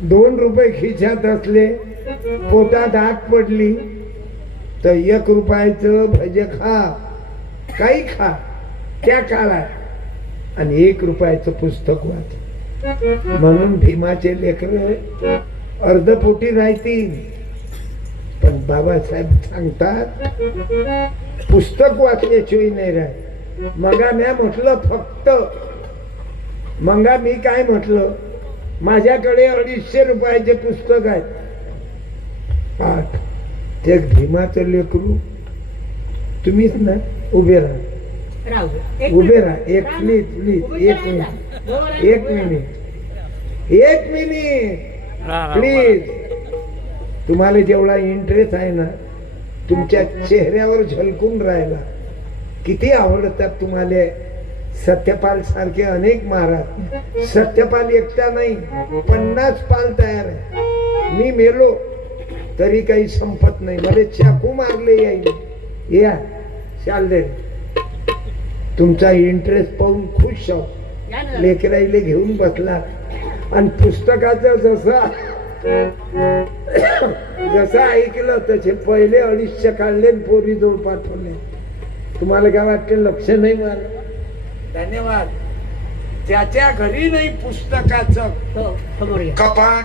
2 रुपये खिशात असले, पोटात आग पडली तर 1 रुपयाचं भजे खा, काही खा त्या काळात, आणि 1 रुपयाचं पुस्तक वाच. म्हणून भीमाचे लेकर अर्धपोटी राहतील, पण बाबासाहेब सांगतात पुस्तक वाचल्याशिवाय नाही राहत. मगा मी म्हटलं फक्त, मंगा मी काय म्हटलं, माझ्याकडे 250 रुपयाचे पुस्तक आहेत, पाठ. ते भीमाचं लेकरू तुम्हीच ना, उभे राहा, उभे राहा. एक मिनिट प्लीज. तुम्हाला जेवढा इंटरेस्ट आहे ना, तुमच्या चेहऱ्यावर झलकून राहिला. किती आवडतात तुम्हाला सत्यपाल सारखे अनेक महाराज. सत्यपाल एकटा नाही, 50 पाल तयार आहे. मी मेलो तरी काही संपत नाही. मला चाकू मारले येईल, या चालले. तुमचा इंटरेस्ट पाहून खुश आहो. लेकराईले घेऊन बसला आणि पुस्तकाचं जसं ऐकलं तसे पहिले 250 काढले, पोरी जवळ पाठवले. तुम्हाला काय वाटते, लक्ष नाही मारलं? धन्यवाद. त्याच्या घरी नाही पुस्तकाचं कपाट,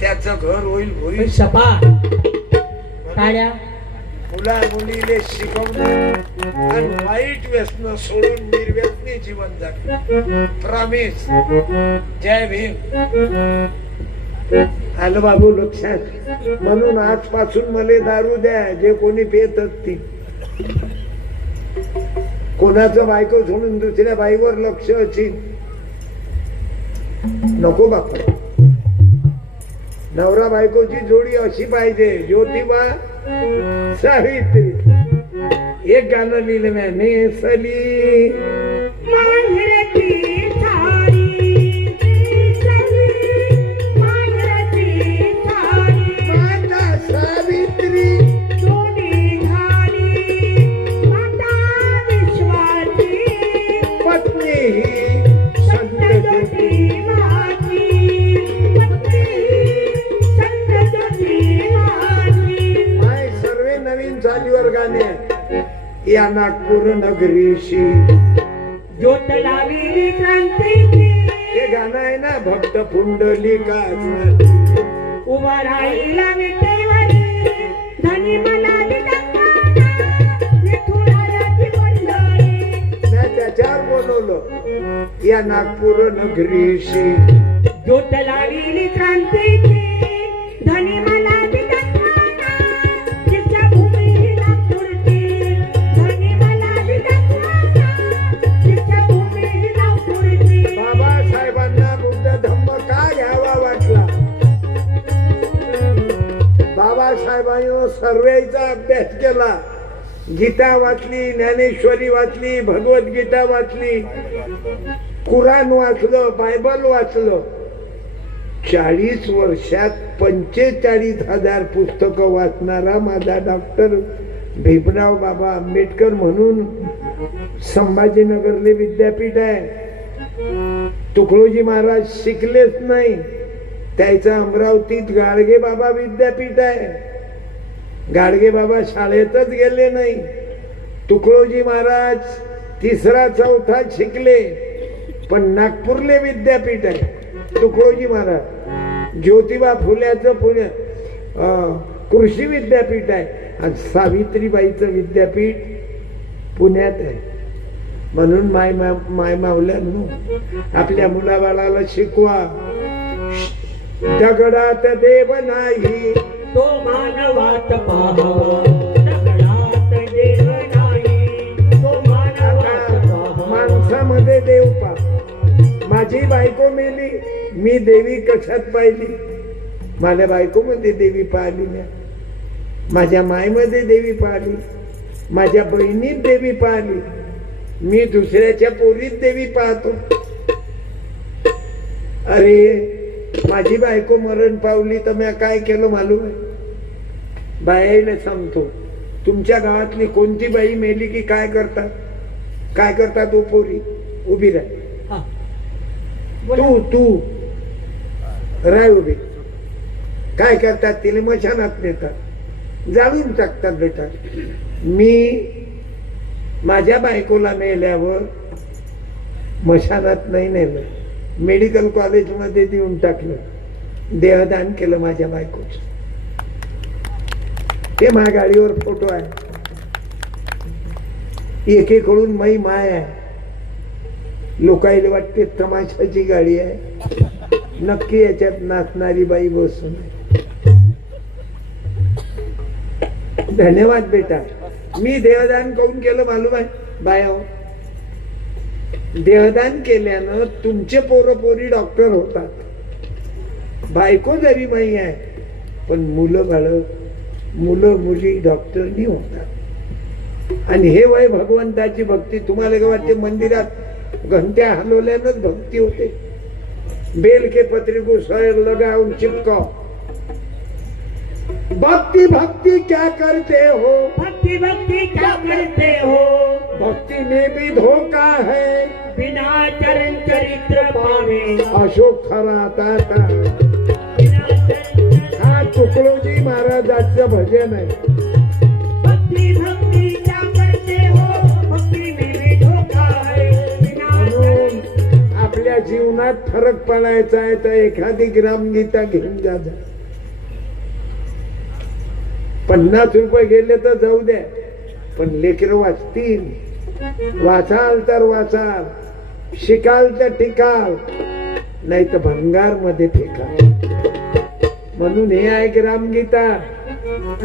त्याचं घर होईल होईल सपाट. काड्या मुला मुलीले शिकवणं आणि वाईट व्यसन सोडून निर्व्यसनी जीवन जगणं. प्रॉमिस. जय भीम. आलं बाबू लक्षात. म्हणून आजपासून मला दारू द्या जे कोणी पेत असतील. कोणाचं बायको सोडून दुसऱ्या बाईवर लक्ष असेल नको बापा. नवरा बायकोची जोडी अशी पाहिजे, ज्योतिबा सावित्री. एक गाणं लिहिलं मी, नेसली माहेरची माता सावित्री, पत्नी ही संत ज्योती. माय सर्वे नवीन चालीवर गाणे आहेत. या नागपूर नगरीशी ज्योत लावली क्रांतीची. हे गाणं आहे ना, भक्त पुंडलिकाचं. उभा राहिला विटेवरी, धनी मनाली त्याच्यावर बोलवलं. या नागपूर नगरीशी ज्योत लावली क्रांतीची, धनी मनाली भूमीला पुरती. धनी मनाली भूमीला पुरती. बाबासाहेबांना बुद्ध धम्म का घ्यावा वाटला? बाबासाहेबांनी सर्वेचा अभ्यास केला. गीता वाचली, ज्ञानेश्वरी वाचली, भगवद्गीता वाचली, कुराण वाचलं, बायबल वाचलं. 40 वर्षात 45,000 पुस्तकं वाचणारा माझा डॉक्टर भीमराव बाबा आंबेडकर म्हणून संभाजीनगरले विद्यापीठ आहे. तुकडोजी महाराज शिकलेच नाही, त्याचं अमरावतीत गाडगे बाबा विद्यापीठ आहे. गाडगे बाबा शाळेतच गेले नाही. तुकडोजी महाराज 3रा 4था शिकले, पण नागपूरले विद्यापीठ आहे तुकडोजी महाराज. ज्योतिबा फुल्याचं पुणे कृषी विद्यापीठ आहे, आणि सावित्रीबाईचं विद्यापीठ पुण्यात आहे. म्हणून माय मावल्यांनो, आपल्या मुलाबाळाला शिकवा. दगडात देव नाही, तो मानवात पाहावा. दगडात देव नाही, तो मानवात पाहावा. माणसामध्ये देव पा. माझी बायको मेली, मी देवी कशात पाहिली? माझ्या बायकोमध्ये देवी पाहिली नाही, माझ्या मायमध्ये देवी पाहिली, माझ्या बहिणीत देवी पाहिली. मी दुसऱ्याच्या पोरीत देवी पाहतो. अरे माझी बायको मरण पावली तर मी काय केलं मालूम आहे? बाईला सांगतो, तुमच्या गावातली कोणती बाई मेली की काय करतात? काय करतात? पोरी उभी राह. तू राय उभी काय करतात तिला मशानात नेतात जाळून टाकतात बेटा. मी माझ्या बायकोला नेल्यावर मशानात नाही नेलं, मेडिकल कॉलेजमध्ये देऊन टाकलं, देहदान केलं माझ्या बायकोचं. ते माझ्या गाडीवर फोटो आहे. एकीकडून मै माय आहे, लोकायला वाटते तमाशाची गाडी आहे, नक्की याच्यात नाचणारी बाई बसून आहे. धन्यवाद बेटा. मी देहदान काऊन केलं मालूम आहे बाया? देहदान केल्यानं तुमचे पोरं पोरी डॉक्टर होतात, बायको जरी माई आहे पण मुलं मुली डॉक्टरनी होतात. आणि हे वय भगवंताची भक्ती. तुम्हाला काय वाटते मंदिरात घंट्या हलवल्यानंच भक्ती होते? बेल के पत्री को सर लगाऊन चिपकाओ. भक्ति भक्ति क्या करते हो, भक्ति भक्ति क्या करते हो, भक्ति में भी धोखा है, बिना चरण चरित्र पावे, अशोक खराता था. बिना चरण हा तुकडोजी महाराजांचं भजन आहे. भक्ति भक्ति क्या करते हो, भक्ति में भी धोखा है, बिना म्हणून आपल्या जीवनात फरक पडायचा आहे तर एखादी ग्रामगीता घेऊन जा. 50 रुपये गेले तर जाऊ द्या, पण लेकरं वाचतील. वाचाल तर वाचाल, शिकाल तर टिकाल, नाही तर भंगार मध्ये फेकाल. म्हणून हे आहे ग्रामगीता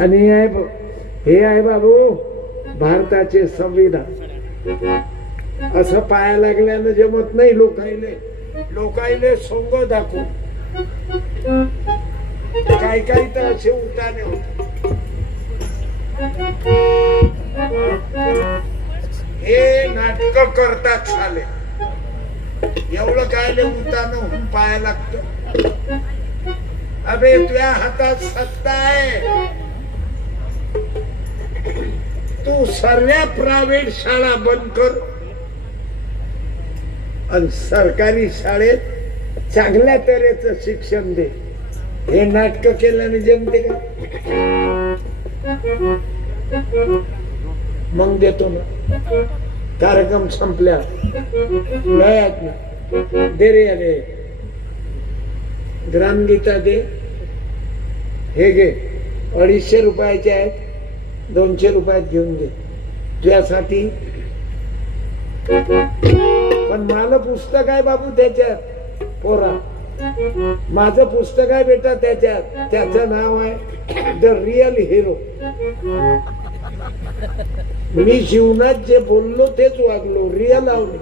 आणि हे आहे बाबू भारताचे संविधान. असं पाया लागल्यानं जमत नाही. लोकायले सोंग दाखवू काय काय तर असे उताने होते. हे नाटक करतात साले, एवढं काय उतान होऊन पाया लागत. अबे तुझ्या हातात सत्ता आहे, तू सर्व प्रायव्हेट शाळा बंद कर आणि सरकारी शाळेत चांगल्या तऱ्हेचं शिक्षण दे. हे नाटक केल्याने जमते का? मग देतो ना. कार्यक्रम संपल्या लयात ना दे रे. अरे ग्रामगीता दे. हे घे, 250 रुपयाचे आहेत, 200 रुपयात घेऊन घे तुझ्यासाठी. पण मला पुस्तक आहे बाबू त्याच्यात. पोरा माझं पुस्तक आहे बेटा त्याच्यात. त्याचं नाव आहे द रिअल हिरो. मी जीवनात जे बोललो तेच वागलो, रिअल आवडे.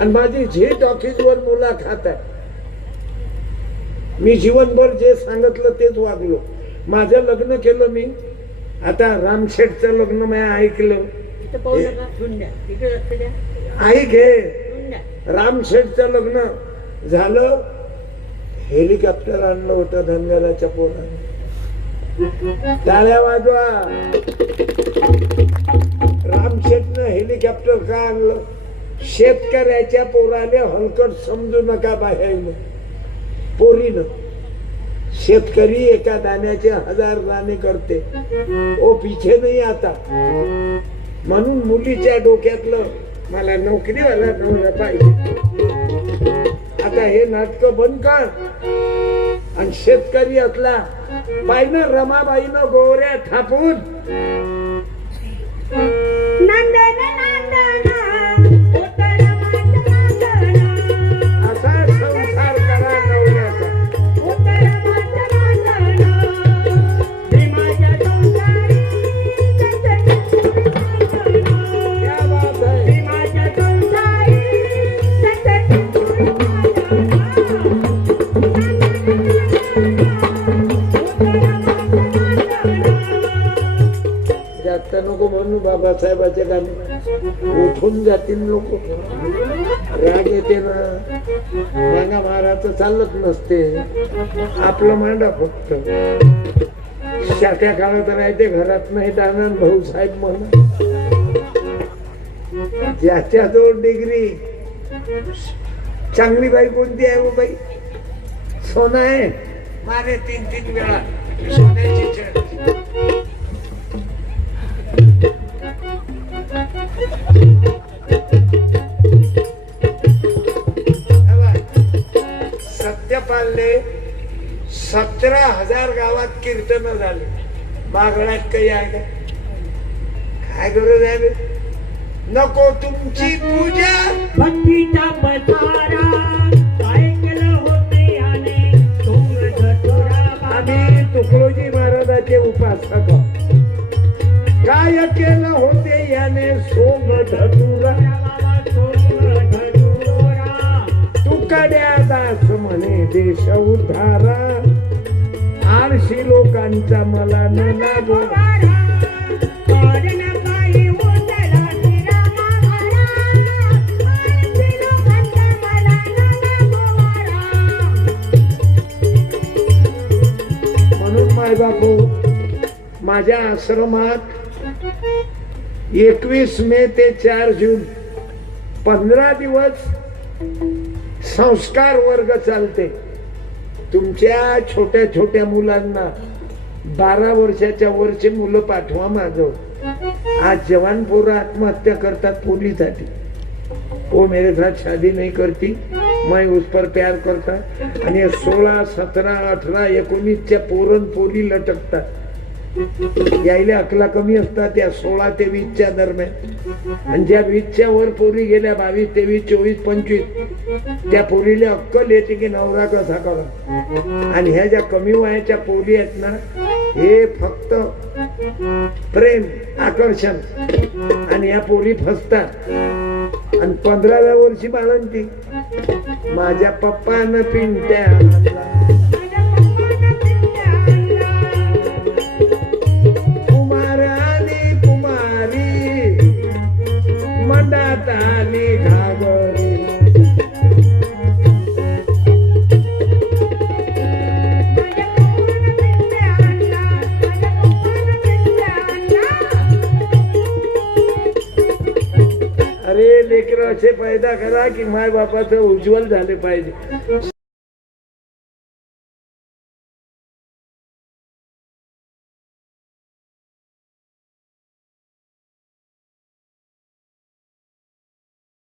आणि माझी झी टॉकीज वर मुलाखत आहे. मी जीवनभर जे सांगितलं तेच वागलो. माझं लग्न केलं मी. आता रामशेठचं लग्न मी ऐकलं. ऐक हे, रामशेठचं लग्न झालं, हेलिकॉप्टर आणलं होतं धनगराच्या पोराने. टाळ्या वाजवा. रामशेठनं हेलिकॉप्टर का आणलं? शेतकऱ्याच्या पोराने हलकट समजू नका बाहेर. पोरीनं शेतकरी एका दाण्याचे 1000 दाणे करते. ओ पिछे नाही आता. म्हणून मुलीच्या डोक्यातलं मला नोकरीवाला नवरा पाहिजे. आता हे नाटक बंद कर. आणि शेतकरी असला पाहिजे रमाबाईनं गोऱ्या थापून असा संसार करा नवऱ्याचा. क्या बात है. जास्त नको म्हणू बाबासाहेबाच्या गाणी, उठून जातील लोक. राग येते ना. मांगा मारायचं चालत नसते. आपलं मांडा फक्त. त्या काळात राहते घरात नाही जाणार भाऊसाहेब म्हणून. ज्याच्या जवळ डिग्री चांगली बाई कोणती आहे हो बाई? सोनं आहे मारे 3-3 वेळा सोन्याची चढ. सत्यपालने 17,000 गावात कीर्तन झाले. मागण्यात काही आहे का? काय गरज आहे बे? नको तुमची पूजा. भक्तीचा पसारा काय केलं होते याने सोंग धतुरा बाबा. आम्ही तुकडोजी महाराजाचे उपासक. काय केलं होते याने सोंग धतुरा. बाबा सोंग धतुरा. तुकड्या दास म्हणे देश उद्धारा. आळशी लोकांचा मला न लागो. म्हणून माय बापू माझ्या आश्रमात 21 मे ते 4 जून 15 दिवस संस्कार वर्ग चालते. तुमच्या छोट्या छोट्या मुलांना 12 वर्षाच्या वरचे मुलं पाठवा माझं. आज जवान पोरं आत्महत्या करतात पोलीसाठी. वो मेरे साथ शादी नहीं करती, मैं उस पर प्यार करता. आणि 16, 17, 18, 19च्या पोरन पोरी लटकतात. यायला अकला कमी असतात त्या 16 ते 20च्या दरम्यान. आणि ज्या 20च्या वर पोरी गेल्या 22, 23, 24, 25 त्या पोरीला अक्कल येते की नवरा कसा करा. आणि ह्या ज्या कमी वयाच्या पोरी आहेत ना, हे फक्त प्रेम आकर्षण आणि ह्या पोरी फसतात. आणि 15व्या वर्षी बाळंती. माझ्या पप्पानं पिंट्या आणला. कुमार आणि कुमारी मंडात आली घागरी. अरे लेकरं असे पैदा करा की माय बापाचं उज्ज्वल झाले पाहिजे.